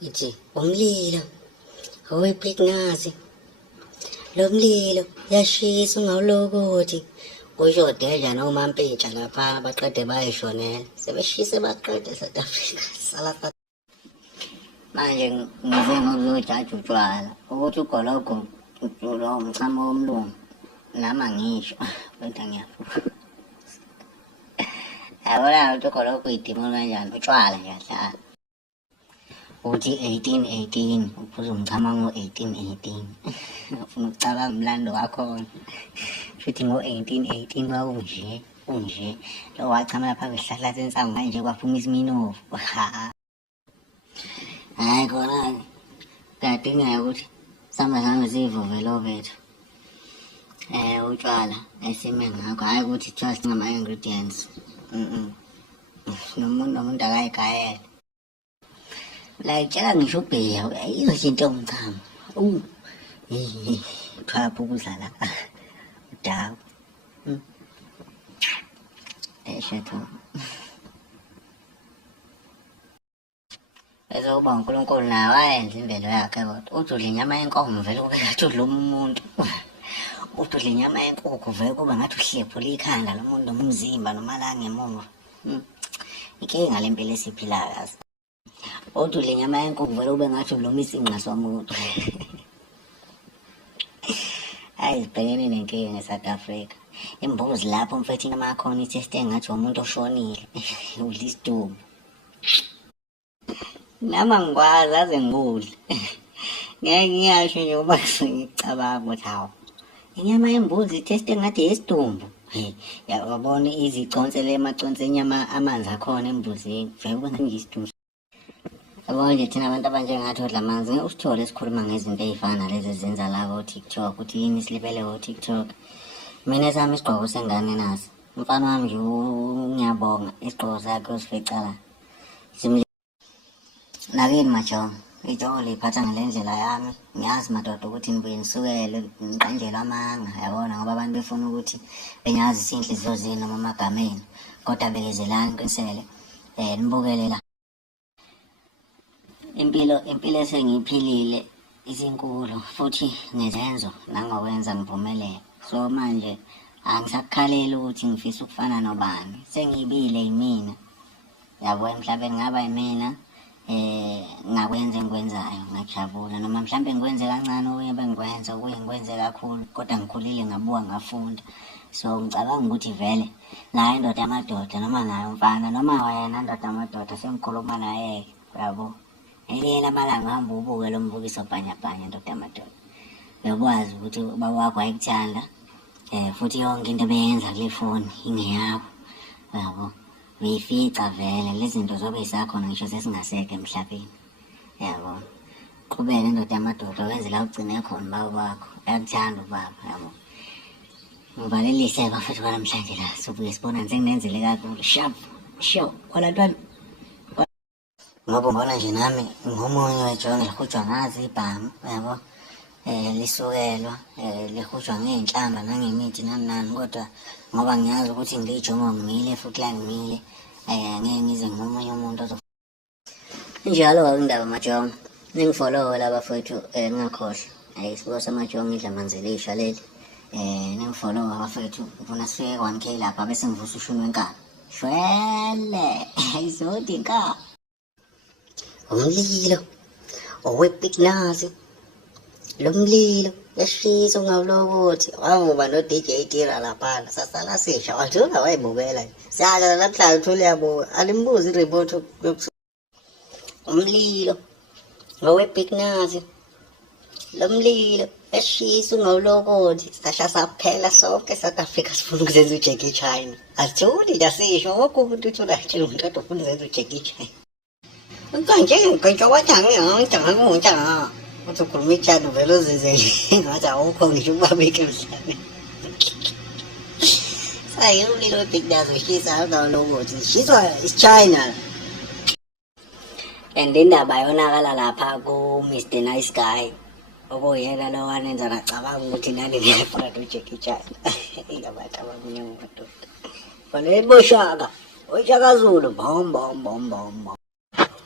ithi umlilo owepiknazi lo mlilo yashisa ungawulokothi kusho Deja noma Mpintsha lapha baqede bayishonela sebeshise baqede South Africa salapha manje ngize ngokuzojaja utshwala ukuthi ugologo ulo umchamo womlungu nama ngisho kodwa ngiyafuka yabona ukuthi ugologo idimo kanjani utshwala ngiyahlala uthi 1818 uphuza umchamo ngo-1818 ufuna ukucabanga umlando wakhona futhi ngo-1818 kwakunje lo wachama lapha kwehlahla sensango manje kwaphuma isiminofu hayi khona kuyadingeka ukuthi sihamba siyivuve lo bethu utshwala esime ngakho hayi ukuthi just ngama-ingredients nomuntu akayigayela la tshela ngisho ubheya yizo into omchamo thapha ukudlala udawu eshetho ezokuba uNkulunkulu nawe ayenza imvelo yakhe kodwa uthi udla inyama yenkomo vele kube ngathi udla umuntu uthi udla inyama yenkukhu vele kube ngathi uhlephula ikhanda lomuntu nomzimba noma la ngemuva inkinga lempilo esiphilayo yazi uthi udla inyama yenkukhu vele kube ngathi uloma isinqa somuntu hayi sibhekene nenkinga nge-South Africa imbuzi lapho mfethu inyama yakhona itheste ngathi umuntu oshonile udla isidumbu nama ngikwazi aze ngikudle ngeke ngiyasho nje ngoba ngicabanga ukuthi hawu inyama yembuzi itheste ngathi yesidumbu yabona iziconse le maconse enyama amanzi akhona embuzini vele kube ngathi isidumbu yabona nje thina abantu abanjengathi odla amanzi ngeke usithole esikhuluma ngezinto ey'fana nalezi ezenza la ko-TikTok ukuthi yini silibele ko-TikTok mina esami isigqoko sengane nazi umfana wami nje ngiyabonga isigqoko sakhe usifica la nakini majongo ijongo liyiphatha ngale ndlela yami ngiyazi madoda ukuthi nibuye nisukele ngiqanjelwa amanga yabona ngoba abantu befuna ukuthi benyazi inhliziyo zenu noma amagameni kodwa bekezelani qinisele nibukele la impilo esengiyiphilile izinkulu futhi ngezenzo nangokwenza ngiphumelele so manje angisakukhalela ukuthi ngifisa ukufana nobani sengiyibile yimina yabo emhlabeni ngaba yimina ngakwenza engikwenzayo ngajabula noma mhlambe ngikwenze kancane okunye bengikwenza okunye ngikwenze kakhulu kodwa ngikhulile ngabuka ngafunda so ngicabanga ukuthi vele naye indoda yamadoda noma naye umfana noma wena ndoda yamadoda sengikhuluma naye yabo elinye amalanga hamba ubuke lo mbukiso bhanyabhanya ndoda yamadoda uyakwazi ukuthi ubaba wakho ayikuthanda futhi yonke into beyenza kule foni ingeyakho yabo uyifica vele lezi zinto zobe isakhona ngisho sesingasekho emhlabeni yabo qhubeka indoda yamadoda wenze la ugcine khona ubaba wakho uyakuthanda ubaba yabo ngivalelise bafethu banamhlanje la sobuye sibona senginenzele kakhulu sho kwalantwana ngoba ngibona nje nami ngomunye wejonge lihutshwa ngazi ibhamu yabo lisukelwa lihutshwa ngey'nhlamba nangemithi nani kodwa ngoba ngiyazi ukuthi ngilijongo ngimile futhi la ngimile ngeke ngize ngomunye umuntu njalo-ke indaba majongo ningifollowe la bafethu ningakhohlwa isibuko samajongo idla manzelisha leli ningifollowe bafethu ngifuna sifike 1K lapha bese ngivusa ushuni wenkaba shwele ayizodi inkaba umlilo owepiknazi lo mlilo yashisa ungawulokothi wavuba no-DJ Tira laphana sasala sisha wathula wayibukela siyakala namhlanje uthule yabuka alimbuzi ireport umlilo owepiknazi lo mlilo yashisa ungawulokothi sasha saphela sonke South Africa sifuna ukuzenza uJackie China asithuli ndasisho wonke umuntu uthula atshela umuntu kade ufuna uzenza uJackie China kanje ngicabanga uthi ukhuluma ijani vele uzizele ngathi awukho ngisho ukubabeke emhlabeni saye umlilo wepiknazi ushisa ungawulokothi shiswa is-China and indaba yonakala lapha ku-Mr Nice Guy okuyena lo wanenza ngacabanga ukuthi nani ngiyafana noJackie China ingabantu abangunyamadoda bona iboshaka oShaka Zulu bom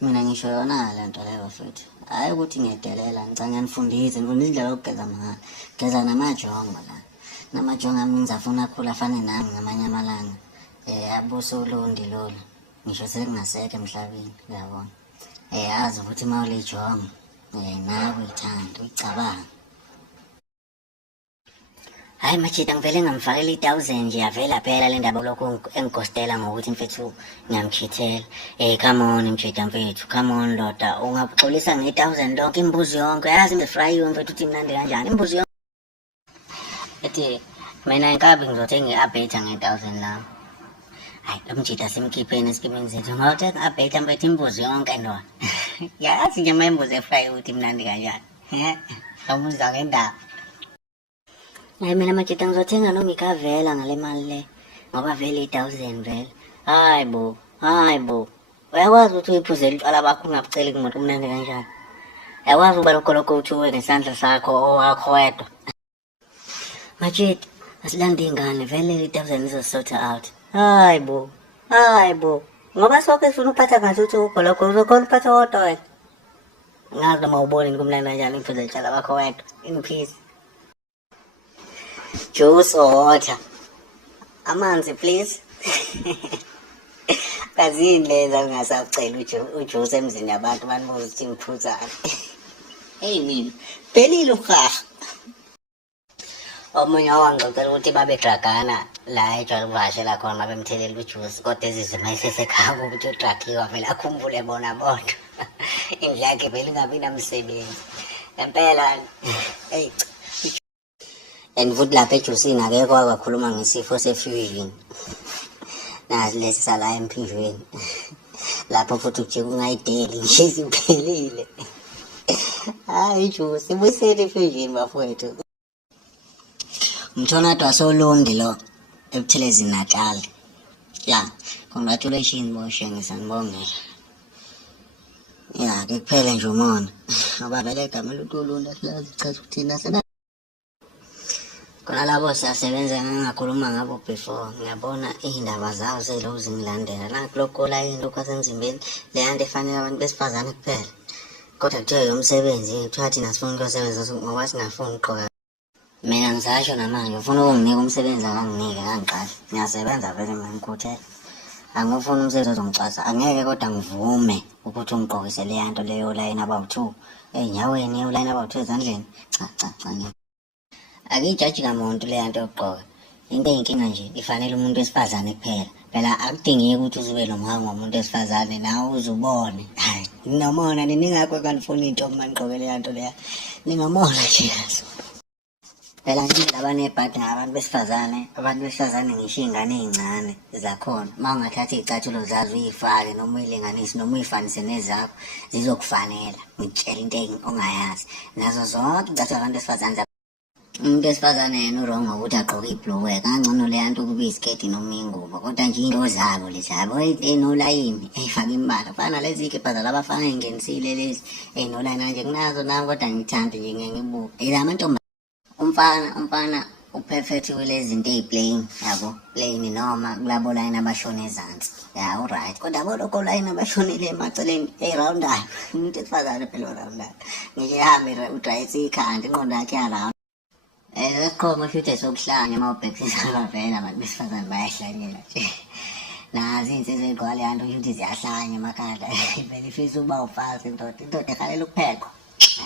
Mina ngisho yona le nto leyo futhi hayi ukuthi ngiyadelela ngiyanifundisa indlela yokugeza mahhala geza namajongo la namajongo ami ngizafuna akhula afane nami ngamanye amalanga abuso ulundi lolu ngisho sekungaseke emhlabeni uyabona yazi ukuthi uma ulijonga nawe uyithanda uyicabanga. Hayi Machida ngivele ngamfakela 1000 nje yavela phela le ndaba lokho engigostela ngokuthi mfethu ngiyamkhithela. Come on Mchida mfethu, come on Loda, ungaxolisa nge1000 lonke imbuzi yonke. Yazi ngifryiwe mfethu uthi mnandi kanjani imbuzi yonke. Ethi mina inkabi ngizothenga i-update nge1000 la. Hayi lo Mchida simkhipheni esikimini sethu. Ngawuthenga i-update mfethu imbuzi yonke ndo. Yazi nje imbuzi efryiwe uthi mnandi kanjani. Lo mbuzi ngendaba. Hayi mina Machida ngizothenga noma ikavela ngale mali le ngoba vele 1000 vele. Hayi bo uyakwazi ukuthi uyiphuzele utshwala bakho ungabuceli kumuntu umnandi kanjani. Uyakwazi ukuba lokho uthuwe ngesandla sakho owakho wedwa. Machida asilande ingane vele 1000 izosota out. Hayi bo ngoba sonke sifuna ukuphatha ngathi uthi ugoloko uzokhona uphatha wodwa wena. Ngazi noma ubone kumnandi kanjani uyiphuzele utshwala bakho wedwa in peace. Juice or water? Amanzi please. Kazini leza ngasacela ujuice emzini yabantu banibuza ukuthi ngiphuzani. Hey mina, phelile uhaha. Omunye wangicela ukuthi babedragana la ejwayele ukuvakashela khona babemthelela ujuice kodwa ezizwe mayisesekhaya ukuthi udragiwa vele akhumbule bona bodwa. Indlu yakhe vele ingabi namsebenzi. Ngempela hey and futhi lapha ejusini akekho akakhuluma ngesifo sefusion. Nazi lesi sala emphinjweni. Lapho futhi ujike ungayideli nje siphelile. Hayi juice ibuyisele fusion bafowethu. Umthonado wasolundi lo eButhelezi Natal. Ya, congratulations Moshe ngisanibongela. Ya ke kuphela nje umona. Ngoba vele igama lutulundi asilazi chaza ukuthina sena khona labo siyasebenza ngingakhuluma ngabo before ngiyabona indaba zawo selozi ngilandela nakulokho la into kwasemzimbeni le nto efanele abantu besifazane kuphela kodwa kuthiwa yomsebenzi kuthiwa thina sifuna ukusebenza ngoba singafuni uqoka. Mina ngisasho namanje ufuna ukunginika umsebenzi akanginike kangiqala ngiyasebenza vele ngikhuthele angifuni umsebenzi ozongixwasa angeke kodwa ngivume ukuthi ungiqokise le nto leyo line about 2 enyaweni yo line about 2 ezandleni cha akijaji kamuntu le nto yokugqoka into eyinkinga nje ifanele umuntu wesifazane kuphela phela akudingeki ukuthi uzube nomhango womuntu wesifazane nawe uzubone. Hayi nginomona ningakho kanifuna into manigqoke le nto leya ningomona nje yazo phela nje labanebhadi abantu besifazane ngisho ingane ezincane zakhona mawungathatha izicathulo zazo uyifake noma uyilinganise noma uyifanise nezakho zizokufanela ngitshela into ongayazi nazo zonke izicathulo abantu besifazane umuntu wesifazane yena urongo ukuthi agqoke ibhulukwe kangcono le nto kuba isiketi noma ingubo kodwa nje into zabo lezabo enolayini eyifaka imbala fana lezi ikipa zalabafana engenisile lezi enolayini nje kunazo nami kodwa ngithanda nje ngibuka ilamantombi umfana uperfect kulezi zinto eziplain yabo plain noma kulabo line abashona ezansi ya alright kodwa boloko line abashonile emaceleni roundayo umuntu wesifazane phela roundayo ngisho ihambe udrive ikhanda inqondo yakhe yala Qhoma futhi esokuhlanya mawubhekisisa vele abantu besifazane bayahlanyela nje. Nazi insizwe egqwala yanto futhi ziyahlanya emakhanda. Vele ifisa uba ufase indoda ekhalela ukuphekwa.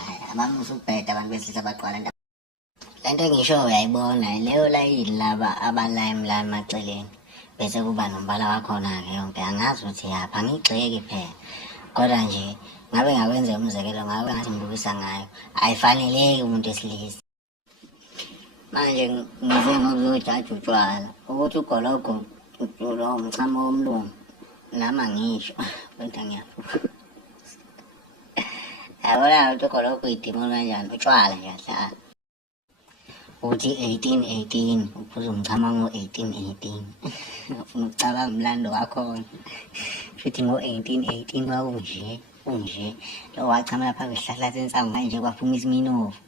Hayi abamusa ukubheda abantu besilisa bagqwala ndaba. Lento engisho uyayibona leyo layini laba abalime la emaceleni. Bese kuba nombala wakhona ke yonke angazi ukuthi yapha ngigxeki phela. Kodwa nje ngabe ngakwenza umzekelo ngabe ngathi ngibukisa ngayo. Ayifaneleki umuntu wesilisa. Manje ngize ngokuzojaja utshwala ukuthi ugologo lo umchamo womlungu nama ngisho kodwa ngiyafuka yabona ukuthi ugologo idimo kanjani utshwala nje ahlala uthi 18 uphuza umchamo ngo-18 ufuna ukucabanga umlando wakhona futhi ngo-18 kwakunje lo wachamela phaa kwesihlahla sensango manje kwaphuma isiminofu